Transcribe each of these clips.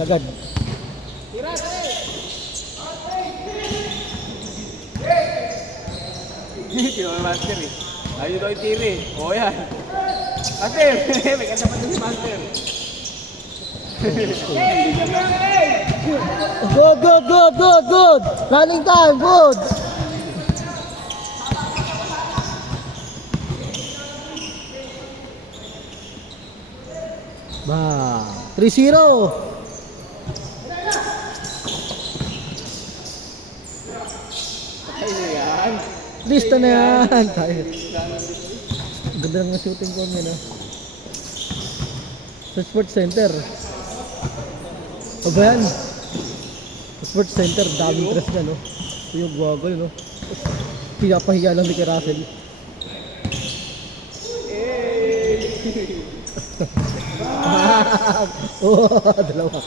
agad. Tira mo master eh. Ayun daw yung tiri. O yan. Master! May kanta pa si master. Good, good, good, good, good. Running time, good. Ba, 3-0. Ayun yan. Lista na yan. Tayo. Ganda ng shooting ko ngayon, ah. Sa sports center. O ba yan? Sa sports center, daming dress niya, no? Ito yung guwago, no? Pinapahiya lang ni kay Russell. Oh, dalawa.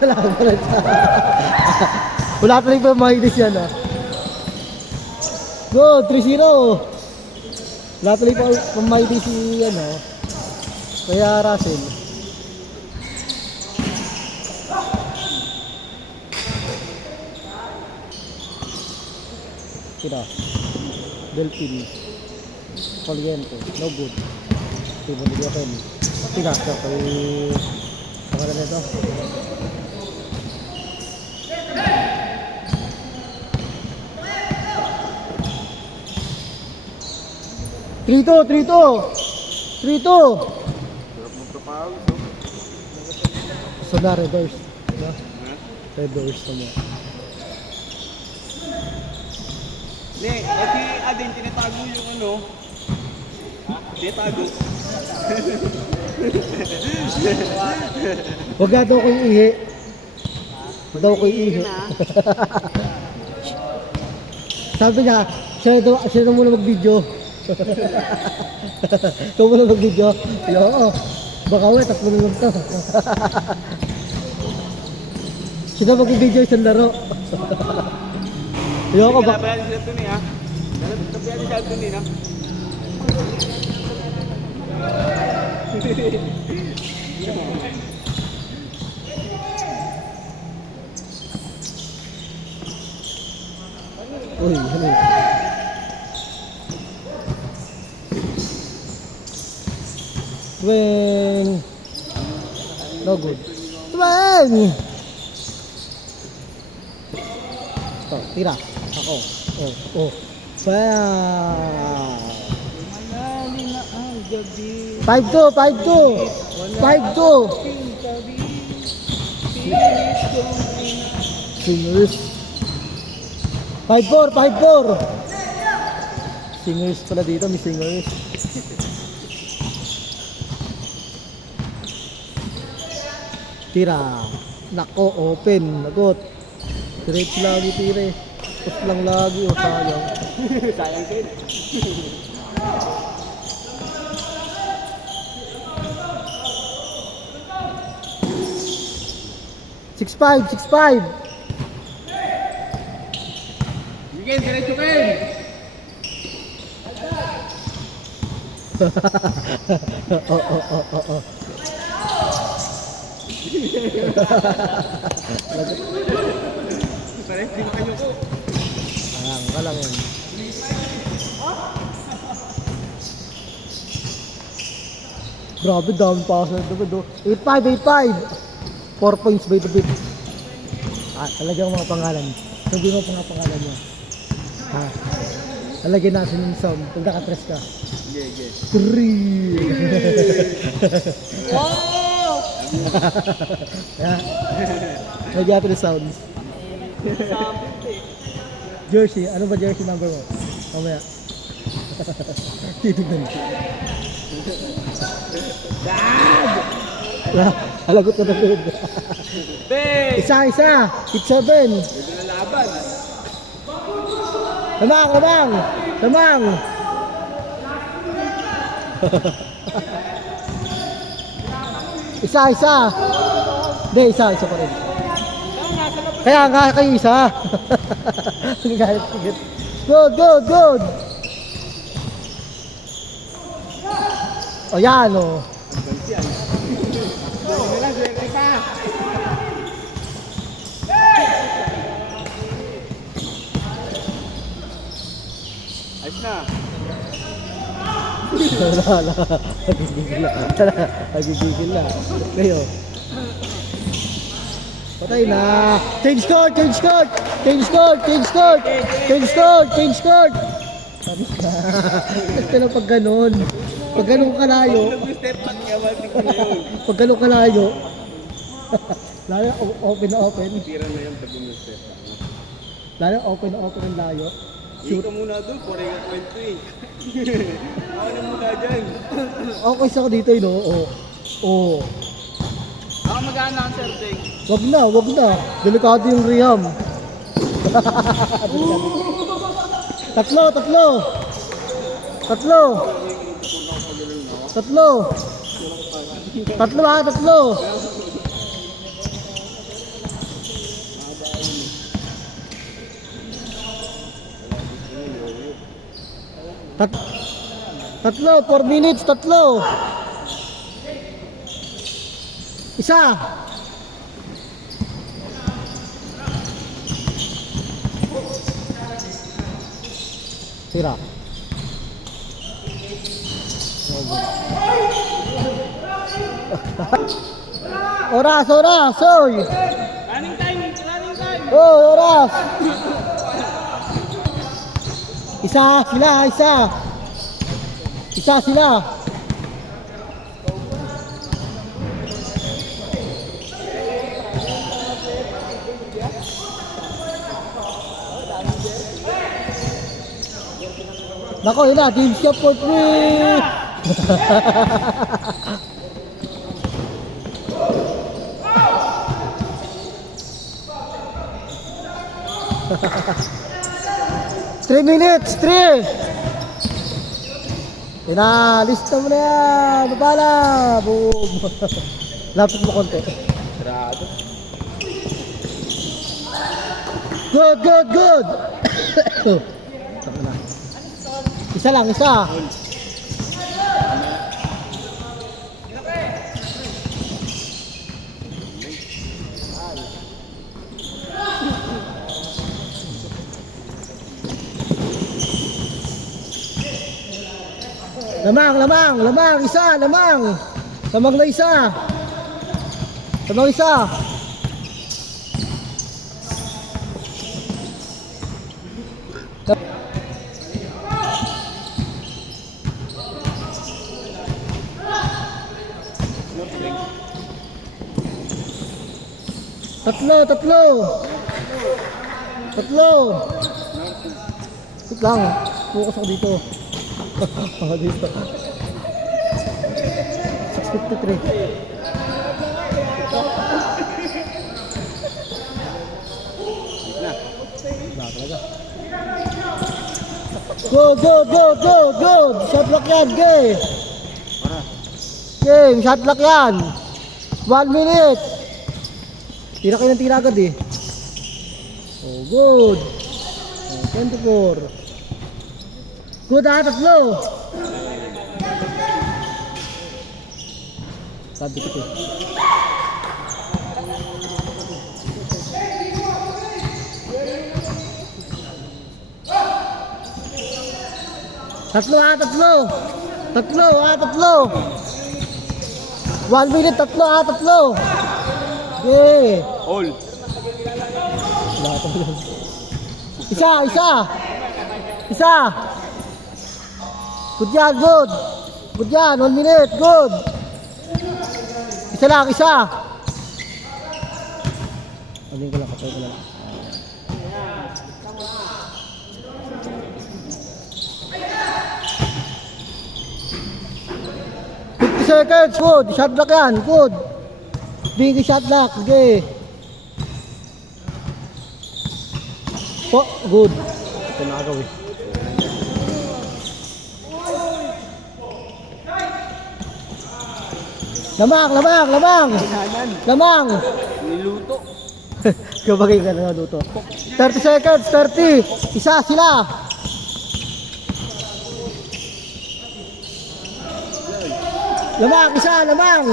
Wala ka pala. Wala pa rin pa mahilis yan, ah. Go, 3-0. Wala pa rin pa mahilis si, ano, kaya Russell. Tira. Delphin. Caliente. No good. Tibo ni Joaquin. Tira ka kay... Saka na ito. Trito. So na reverse. Reverse naman. Hindi, kasi Adin, tinatago yung ano. Tinatago. Huwag nga daw ko'y ihi. Huwag daw ko'y ihi. Sabi niya, siya na muna mag-video. Ikaw muna mag-video. Oo. Baka uwi, tapos muna lang ito. Siya na mag-video isang laro. Ayoko ba? Kalabayan siya ito niya. Kalabayan siya ito niya. Uy, ano? Swing! No good. Swing! Oh, tira. Ako. Oh. Wow! Malalim na ang gabi. 5-2. 5-2. Singers. 5-4. Singers pala dito, may singers. Tira. Nako, open. Nagot. Diretso lagi tira eh. Tapos lang lagi, oh, sayang. Sayang din. 6-5. Sige, diretso kayo. Oh. Pares din kayo ko. Kalang yan. Grabe, dami pa sa ito. 8-5. 4 points by the bid. Talagang mga pangalan. Sabi mo pa nga pangalan niya. Talagyan natin yung sound pag nakapress ka. Yeah. 3. Wow! Lagyan natin yung sound. Jersey. Ano ba jersey number mo? Mamaya. Titignan ko. Halagot na na. Bang! Isa. 8-7. Pwede na laban. Lamang. Isa. Hindi, isa pa rin. Kaya nga kayo isa. Galit. Good. O yan o. na. Wala. Nagigigil na. Kayo. Patay na. Change court. Tapos na. Ito lang pag ganun. Pag ganun kalayo. Nag-step back ka, Baltic na yun. Pag ganun kalayo. Lalo open na open. Tira na yun, sabi mo step back. Lalo open na open ang layo. Shoot ka muna doon, 4 point eh. Ako na muna dyan. Okay sa ako dito, no? Oo. Ako mag-aano ang serdeng. Wag na. Delikado yung Riham. Tatlo. Tatlo, 4 minutes, tatlo. Isa. Tira. Oras, oy. Running time. Oh, oras. Isa sila. Nako, yun na, team shot for 3. 3 minutes, 3. Lista mo na yan. Babala. Boom. Lapit mo konti. Sarado. Good. Isa lang. Lamang, isa. Lamang na isa. Tatlo. Sit lang. Focus ako dito. Dito. 6:53. Wala talaga. Go. Shot block yan, game. Shot block yan. 1 minute. Tira kayo ng tira agad eh. Oh, good. 24. Good ha, tatlo. Sabi ko eh. Tatlo. 1 minute, tatlo. Okay. All. Wala pa yun. Isa. Good yan. 1 minute, good. Isa lang. Aling ko lang, kapay ko lang. Seconds, good. Shot block yan, good. Big shot block, okay. Good. Ito nakagawin. Lamang. Niluto. Kabagay ka na luto. 30 seconds, 30. Isa sila. Lamang.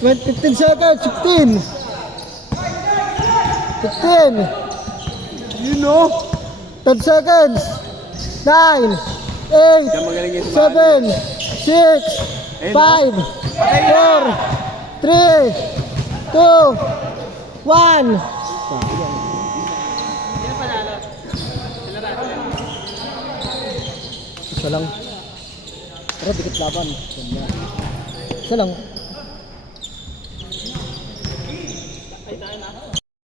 15 seconds, 15. 10 seconds. 9, 8, Diyan magaling yung si 7, 6, 5, 4, 3, 2, 1. Isa lang. Pero dikit laban. Isa lang.